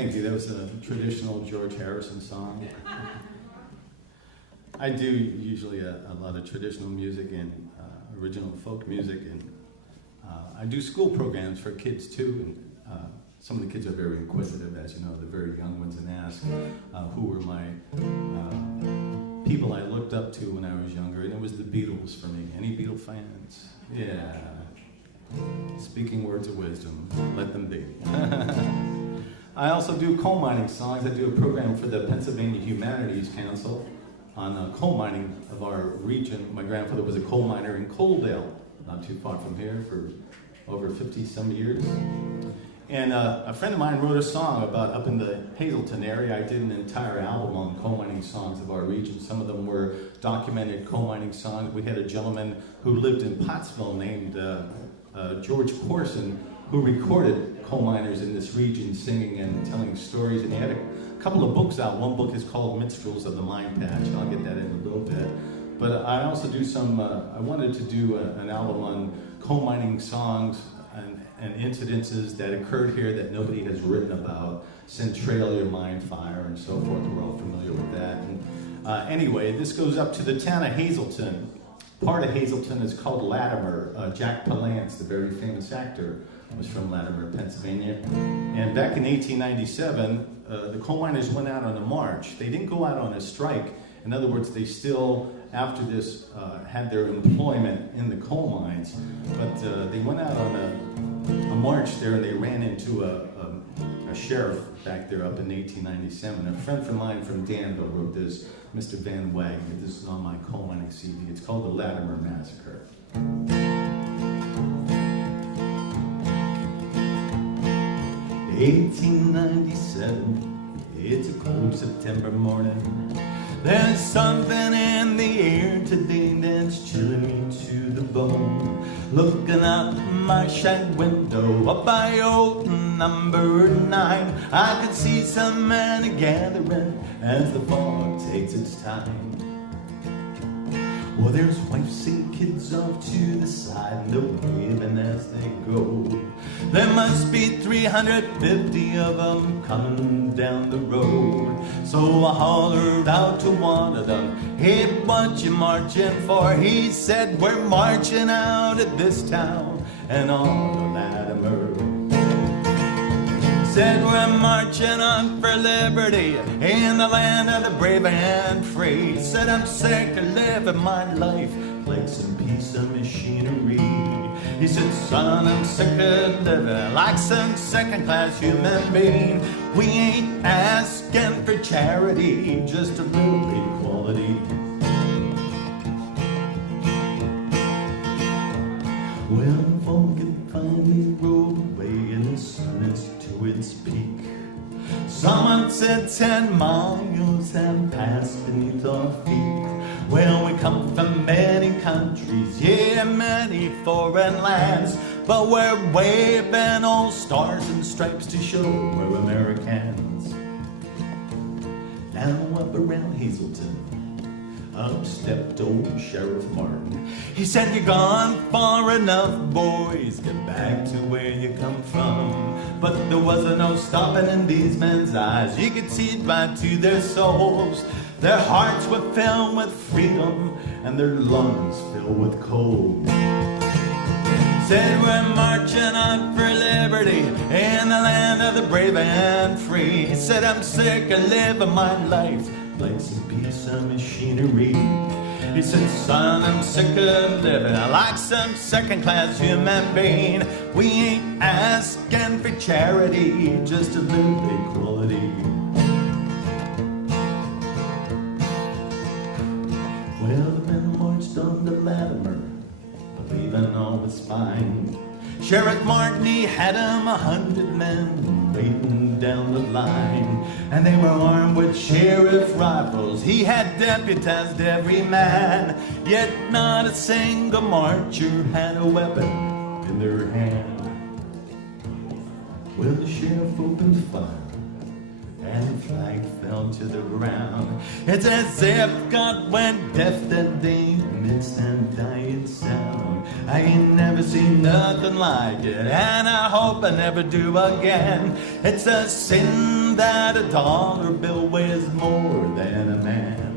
Thank you. That was a traditional George Harrison song. I do usually a lot of traditional music and original folk music, and I do school programs for kids too. And some of the kids are very inquisitive, as you know, the very young ones, and ask who were my people I looked up to when I was younger, and it was the Beatles for me. Any Beatle fans? Yeah. Speaking words of wisdom, let them be. I also do coal mining songs. I do a program for the Pennsylvania Humanities Council on coal mining of our region. My grandfather was a coal miner in Coaldale, not too far from here, for over 50-some years. And a friend of mine wrote a song about up in the Hazleton area. I did an entire album on coal mining songs of our region. Some of them were documented coal mining songs. We had a gentleman who lived in Pottsville named George Corson, who recorded coal miners in this region singing and telling stories. And he had a couple of books out. One book is called Minstrels of the Mine Patch. I'll get that in a little bit. But I also do some, I wanted to do an album on coal mining songs and incidences that occurred here that nobody has written about, Centralia mine fire and so forth. We're all familiar with that. And anyway, this goes up to the town of Hazleton. Part of Hazleton is called Latimer. Jack Palance, the very famous actor, was from Latimer, Pennsylvania. And back in 1897, the coal miners went out on a march. They didn't go out on a strike. In other words, they still, after this, had their employment in the coal mines. But they went out on a march there, and they ran into a sheriff back there up in 1897. A friend of mine from Danville wrote this, Mr. Van Wagner. This is on my coal mining CD. It's called The Latimer Massacre. 1897, it's a cold September morning. There's something in the air today that's chilling me to the bone. Looking out my shed window up by old number 9, I could see some men gathering as the fog takes its time. Well, there's wives and kids off to the side, and they're waving as they go. There must be 350 of them coming down the road. So I hollered out to one of them, "Hey, what you marching for?" He said, "We're marching out of this town and on the Latimer." Said, "We're marching on for liberty in the land of the brave and free." Said, "I'm sick of living my life like some piece of machinery." He said, "Son, I'm sick of living like some second-class human being. We ain't asking for charity, just a little equality." Well, the fog had finally rolled away and the sun is to its peak. Someone said 10 miles have passed beneath our feet. Well, we come from many countries, yeah, many foreign lands, but we're waving old stars and stripes to show we're Americans. Now up around Hazleton, up stepped old Sheriff Martin. He said, "You're gone far enough, boys, get back to where you come from." But there wasn't no stopping in these men's eyes. You could see it right to their souls. Their hearts were filled with freedom and their lungs filled with cold. Said, "We're marching on for liberty in the land of the brave and free." He said, "I'm sick of living my life like some piece of machinery." He said, "Son, I'm sick of living like some second-class human being. We ain't asking for charity, just a little equality." Well, the men marched on the Latimer, believing all was fine. Sheriff Martin, he had 100 men waiting down the line, and they were armed with sheriff rifles. He had deputized every man, yet not a single marcher had a weapon in their hand. Well, the sheriff opened fire, and the flag fell to the ground. It's as if God went deaf that day amidst that dying sound. I ain't never seen nothing like it, and I hope I never do again. It's a sin that a dollar bill weighs more than a man.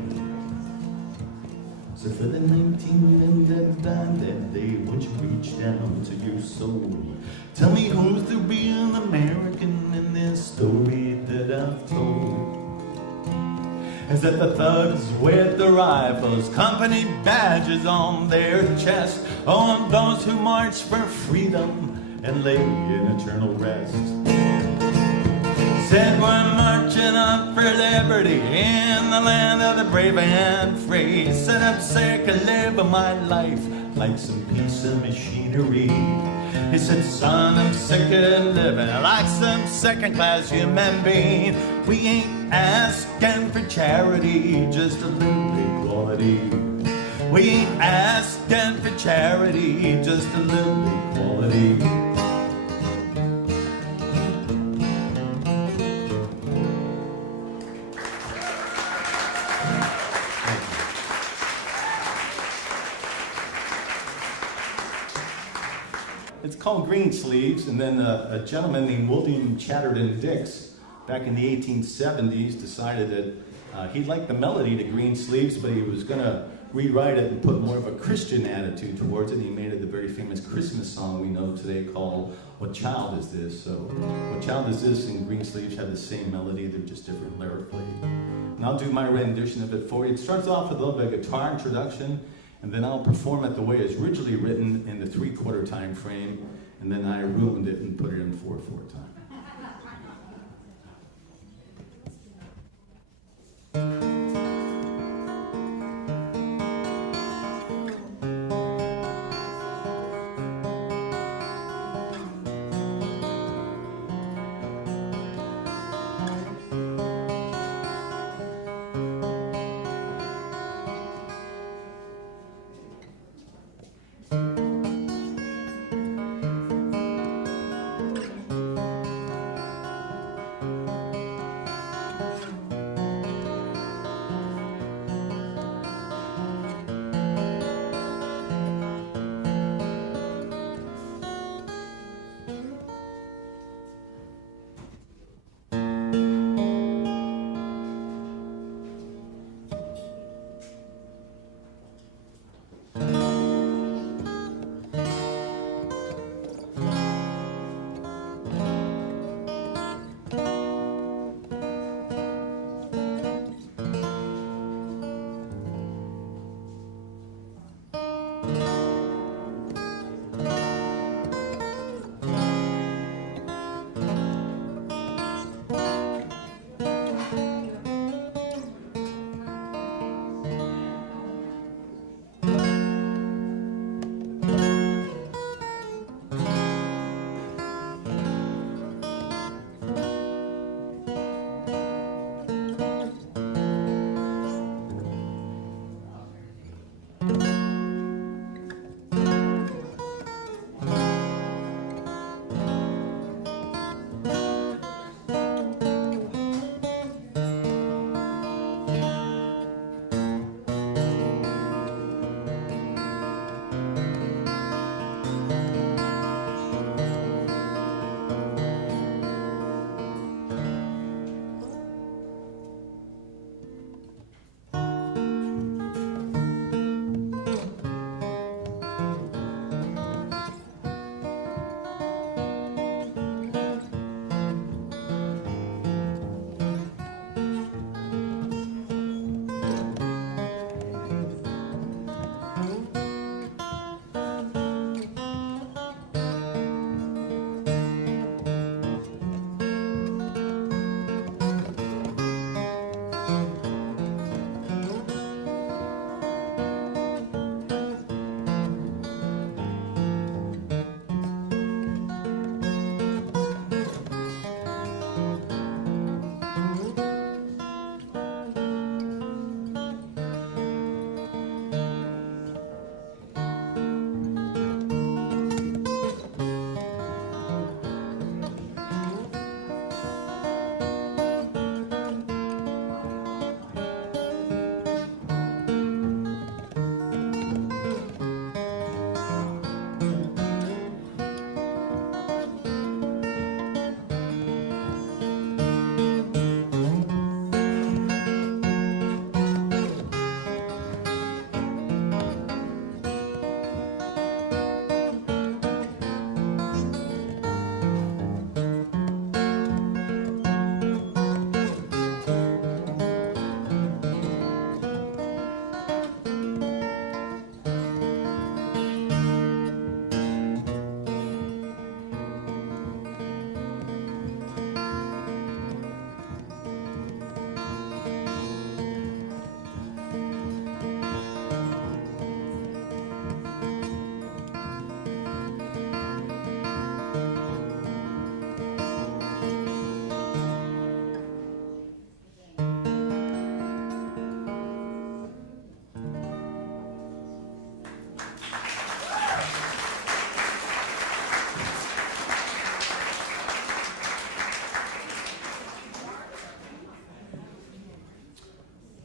So for the 19 men that died that day, won't you reach down to your soul? Tell me who's the real American in this story that I've told. Is it the thugs with the rifles, company badges on their chest, or those who march for freedom and lay in eternal rest? Said we're marching up for liberty in the land of the brave and free. Said I'm sick of living my life like some piece of machinery. He said, son, I'm sick of living like some second-class human being. We ain't asking for charity, just a little equality. We ain't asking for charity, just a little equality. It's called Green Sleeves, and then a gentleman named William Chatterton Dix, back in the 1870s, decided that he liked the melody to Green Sleeves, but he was going to rewrite it and put more of a Christian attitude towards it. He made it the very famous Christmas song we know today called What Child Is This? So What Child Is This and Green Sleeves have the same melody, they're just different lyrically. And I'll do my rendition of it for you. It starts off with a little bit of guitar introduction, and then I'll perform it the way it's originally written in the 3/4 time frame, and then I ruined it and put it in 4/4 time.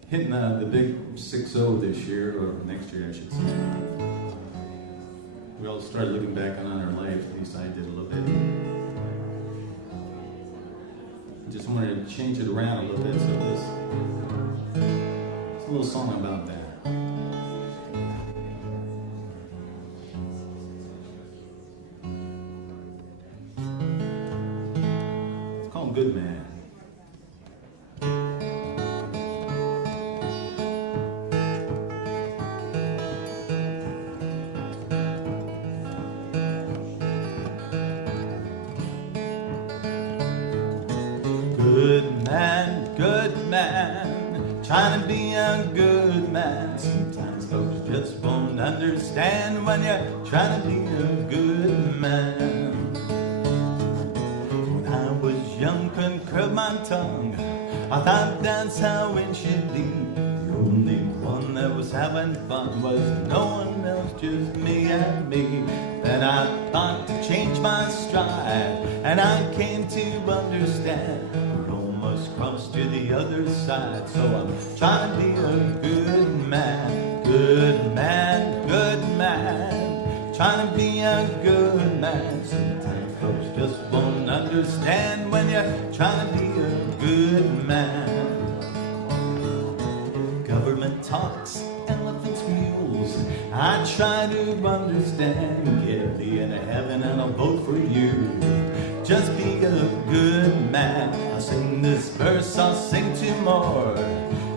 hitting the big 6-0 this year, or next year I should say. We all started looking back on our life, at least I did a little bit. Just wanted to change it around a little bit, so it's a little song about that. It's called Good Man. Good man, trying to be a good man. Sometimes folks just won't understand when you're trying to be a good man. When I was young, couldn't curb my tongue, I thought that's how it should be. The only one that was having fun was no one else, just me and me. Then I thought to change my stride, and I came to understand cross to the other side. So I'm trying to be a good man, good man, good man. Trying to be a good man. Sometimes folks just won't understand when you're trying to be a good man. Government talks, elephants, mules, I try to understand. Get thee into heaven and I'll vote for you. Just be a good man. I'll sing this verse, I'll sing 2 more,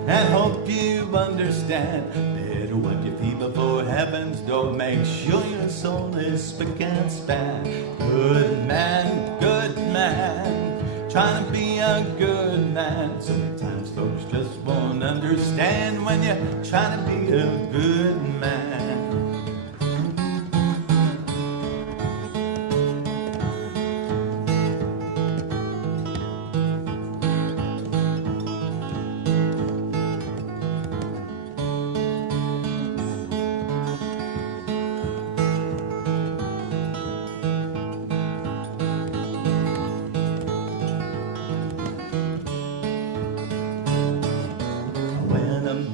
and hope you understand. Better wipe your feet before heaven's door. Make sure your soul is spick and span. Good man, trying to be a good man. Sometimes folks just won't understand when you're trying to be a good man.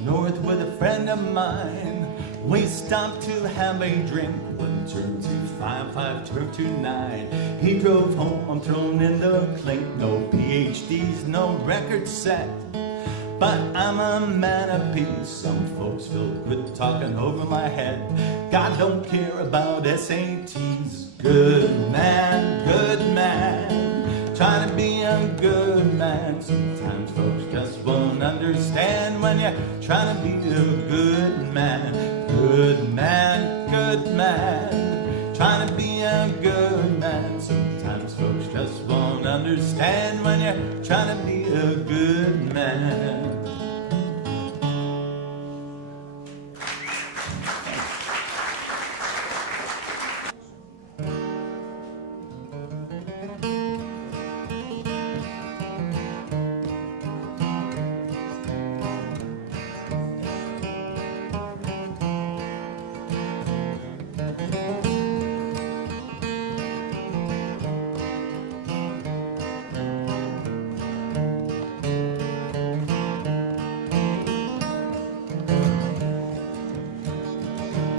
North with a friend of mine, we stopped to have a drink. 1 turned to 5, 5 turned to 9. He drove home, I'm thrown in the clink. No PhDs, no record set, but I'm a man of peace. Some folks feel good talking over my head. God don't care about SATs. Good man, trying to be a good man. Sometimes folks just won't understand when you're trying to be a good man. Good man, trying to be a good man. Sometimes folks just won't understand when you're trying to be a good man.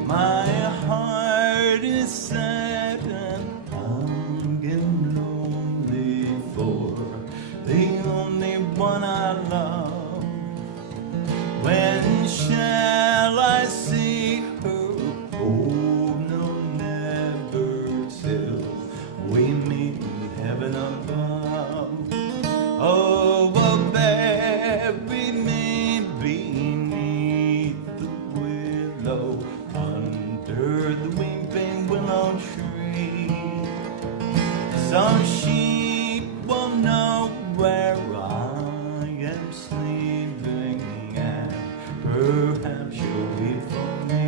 My heart is sad and I'm getting lonely for the only one I love. When shall I see her? Oh, no, never till we meet in heaven above. Oh, bury me beneath the willow, under the weeping willow tree, so she will know where I am sleeping, and perhaps she'll weep for me.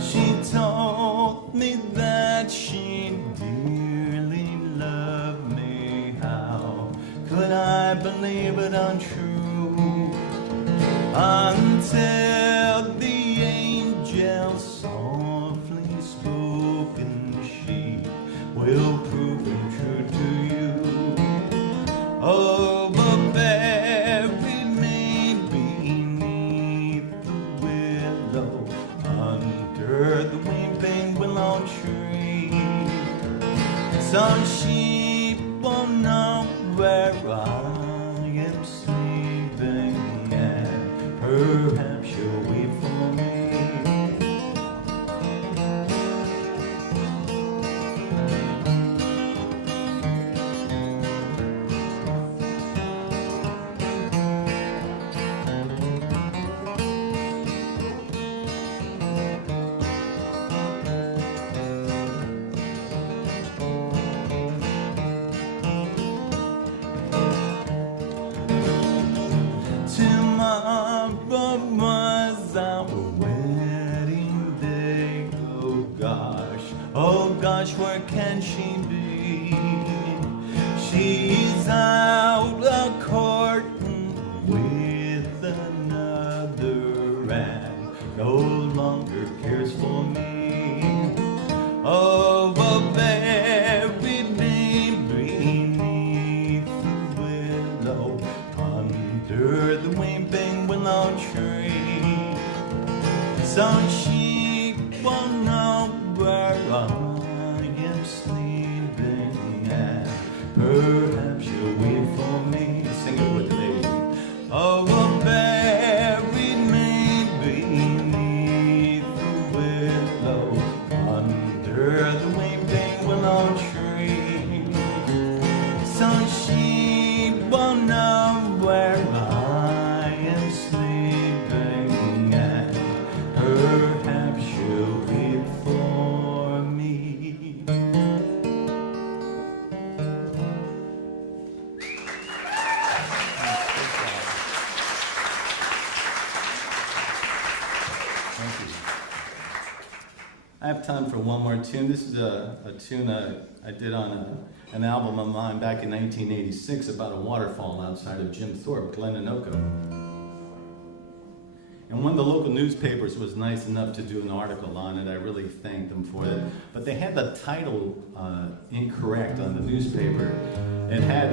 She told me that she dearly loved me. How could I believe it untrue? Until the angel softly spoke and she where I am sleeping, and perhaps you'll wait for me. Tomorrow was our wedding day. Oh gosh, where can she be? She's out a-courting with another and no longer cares for me. Oh, a buried babe beneath the willow, under the weeping willow tree. So she won't know where I am sleeping, and perhaps she'll wait for me. Sing it with me. Oh, a buried maid beneath the willow, under the weeping willow tree. So she won't know where I am sleeping, and perhaps she'll wait for me. Thank you. I have time for one more tune. This is a tune I did on an album of mine back in 1986 about a waterfall outside of Jim Thorpe, Glenanoco. And one of the local newspapers was nice enough to do an article on it. I really thanked them for it. But they had the title incorrect on the newspaper. It had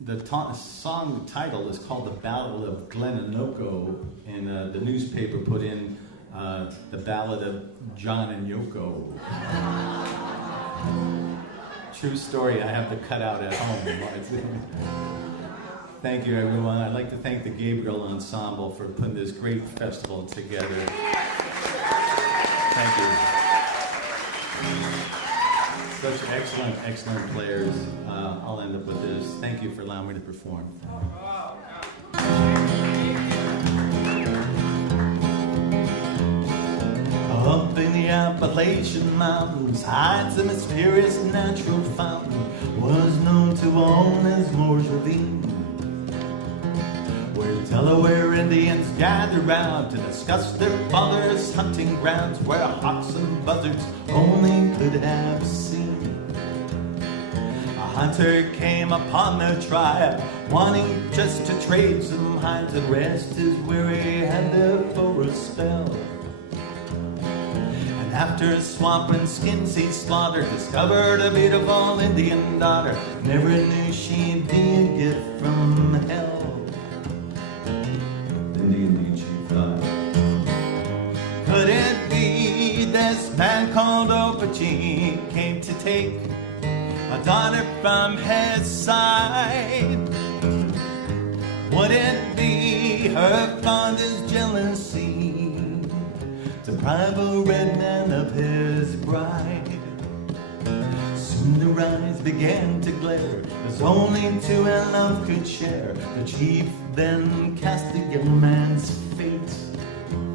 the song title is called The Ballad of Glenanoco, and the newspaper put in The Ballad of John and Yoko. True story, I have to cut out at home. Thank you, everyone. I'd like to thank the Gabriel Ensemble for putting this great festival together. Thank you. Such excellent players. I'll end up with this. Thank you for allowing me to perform. Up in the Appalachian Mountains hides a mysterious natural fountain, was known to all as Moore's Ravine, where Delaware Indians gather round to discuss their father's hunting grounds, where hawks and buzzards only could have seen. A hunter came upon the tribe, wanting just to trade some hides and rest his weary head there for a spell. After swamping skins he slaughtered, discovered a beautiful Indian daughter, never knew she'd be a gift from hell. Indian chief thought, could it be this man called Opachi came to take a daughter from his side? Would it be her father's jealousy, deprive a red man of his bride? Soon their eyes began to glare, as only two in love could share. The chief then cast the young man's fate.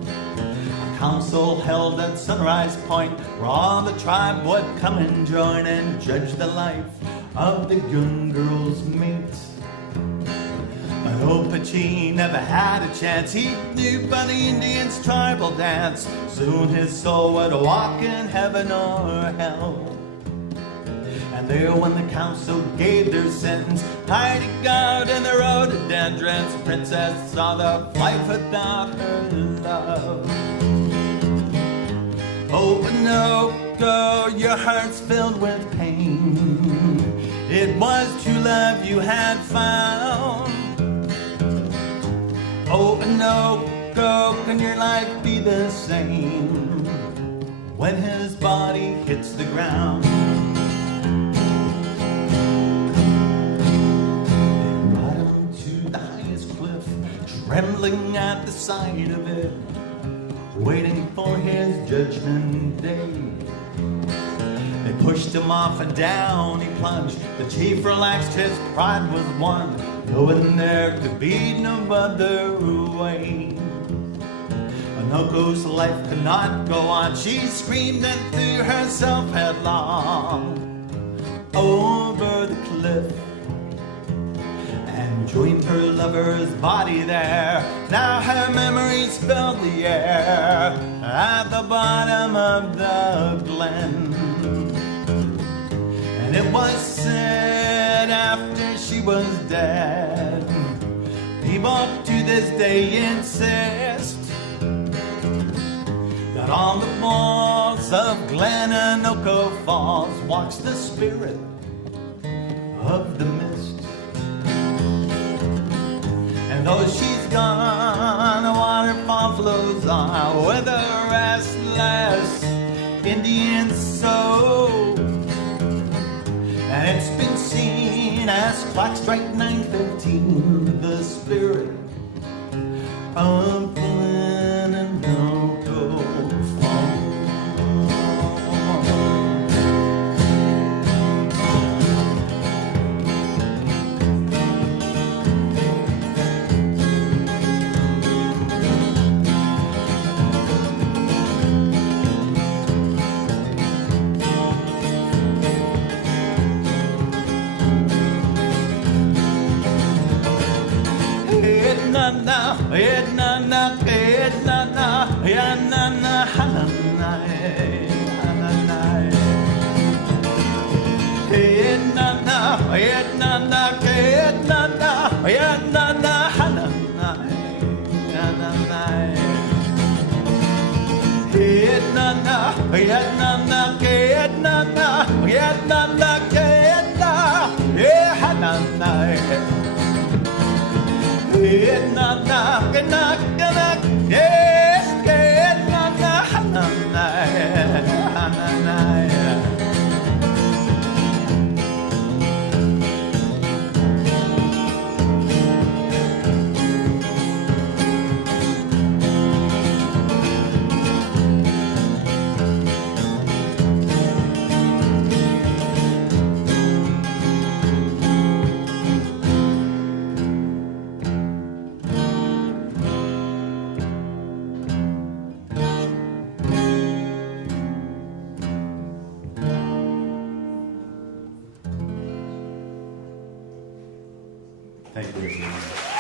A council held at Sunrise Point, where all the tribe would come and join and judge the life of the young girl's mate. But Opachi never had a chance. He knew by the Indians' tribal dance. Soon his soul would walk in heaven or hell. And there when the council gave their sentence, hiding out in the rhododendrons, princess saw the life without her love. Oh no, go, your heart's filled with pain. It was true love you had found. Oh no, go, can your life be the same when his body hits the ground? trembling at the sight of it, waiting for his judgment day. They pushed him off and down he plunged. The chief relaxed, his pride was won, knowing there could be no other way. Anoko's life could not go on. She screamed and threw herself headlong over the cliff and joined her lover's body there. Now her memories filled the air at the bottom of the glen. And it was said after she was dead, people to this day insist that on the walls of Glen Anoko Falls walks the spirit of the mist. And though she's gone, the waterfall flows on with a restless Indian soul. And it's been seen as clocks strike 9:15, the spirit of Glen Anoko Falls. Na na, na na, na na, ya na na, ha na na, ha na na. Na na, na na, na na, ya na na, ha na na, ha na na. Na na, ya na na, na na, ya na na, yeah, ha na na. Na na, na na, yeah, na na, na na, na na. Thank you.